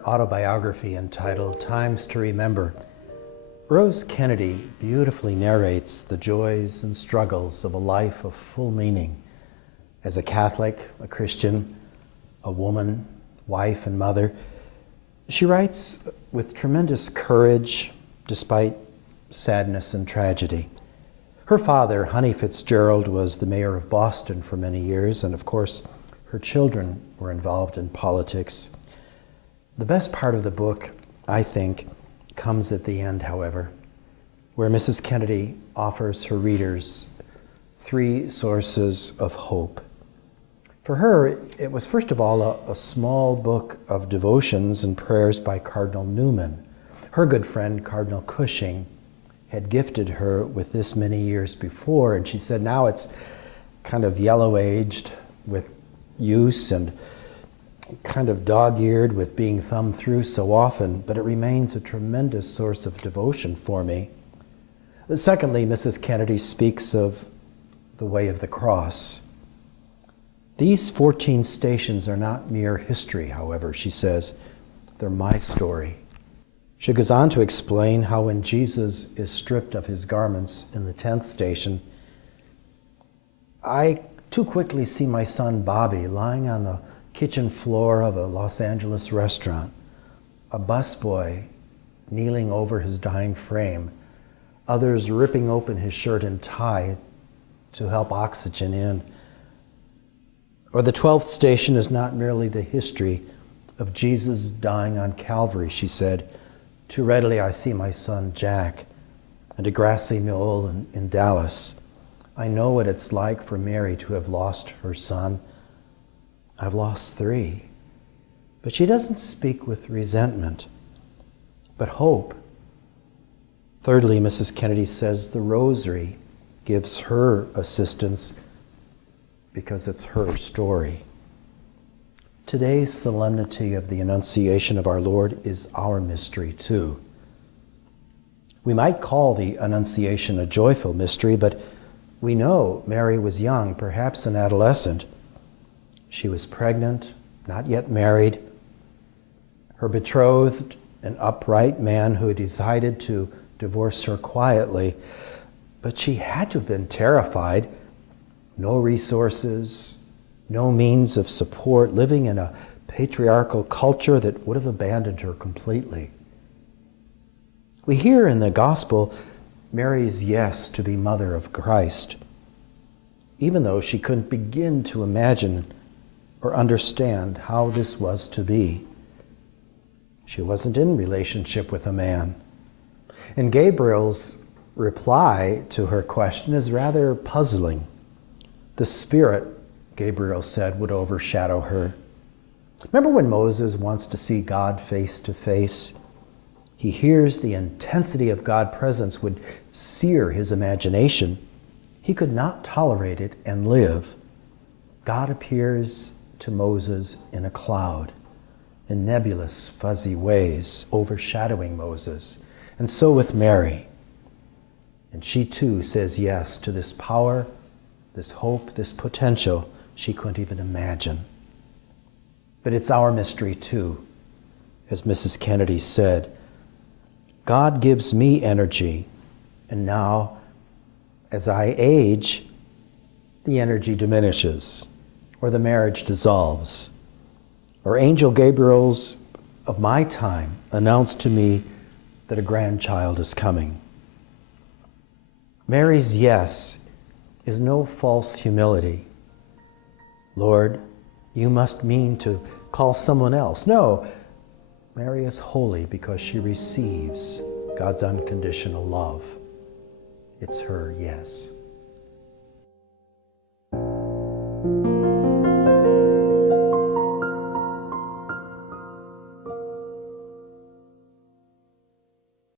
her autobiography entitled Times to Remember, Rose Kennedy beautifully narrates the joys and struggles of a life of full meaning as a Catholic, a Christian, a woman, wife, and mother. She writes with tremendous courage despite sadness and tragedy. Her father, Honey Fitzgerald, was the mayor of Boston for many years, and of course, her children were involved in politics. The best part of the book, I think, comes at the end, however, where Mrs. Kennedy offers her readers 3 sources of hope. For her, it was first of all a small book of devotions and prayers by Cardinal Newman. Her good friend, Cardinal Cushing, had gifted her with this many years before, and she said now it's kind of yellow-aged with use and kind of dog-eared with being thumbed through so often, but it remains a tremendous source of devotion for me. Secondly, Mrs. Kennedy speaks of the way of the cross. These 14 stations are not mere history, however, she says. They're my story. She goes on to explain how when Jesus is stripped of his garments in the 10th station, I too quickly see my son Bobby lying on the kitchen floor of a Los Angeles restaurant, a busboy kneeling over his dying frame, others ripping open his shirt and tie to help oxygen in. Or the 12th station is not merely the history of Jesus dying on Calvary, she said. Too readily I see my son Jack and a grassy knoll in Dallas. I know what it's like for Mary to have lost her son. I've lost 3. But she doesn't speak with resentment, but hope. Thirdly, Mrs. Kennedy says the rosary gives her assistance because it's her story. Today's solemnity of the Annunciation of our Lord is our mystery too. We might call the Annunciation a joyful mystery, but we know Mary was young, perhaps an adolescent. She was pregnant, not yet married. Her betrothed, an upright man who had decided to divorce her quietly, but she had to have been terrified. No resources, no means of support, living in a patriarchal culture that would have abandoned her completely. We hear in the gospel Mary's yes to be mother of Christ, even though she couldn't begin to imagine or understand how this was to be. She wasn't in relationship with a man. And Gabriel's reply to her question is rather puzzling. The Spirit, Gabriel said, would overshadow her. Remember when Moses wants to see God face to face? He hears the intensity of God's presence would sear his imagination. He could not tolerate it and live. God appears to Moses in a cloud, in nebulous, fuzzy ways, overshadowing Moses. And so with Mary. And she too says yes to this power, this hope, this potential she couldn't even imagine. But it's our mystery too, as Mrs. Kennedy said. God gives me energy, and now, as I age, the energy diminishes, or the marriage dissolves, or Angel Gabriel's of my time announced to me that a grandchild is coming. Mary's yes is no false humility. Lord, you must mean to call someone else. No, Mary is holy because she receives God's unconditional love. It's her yes.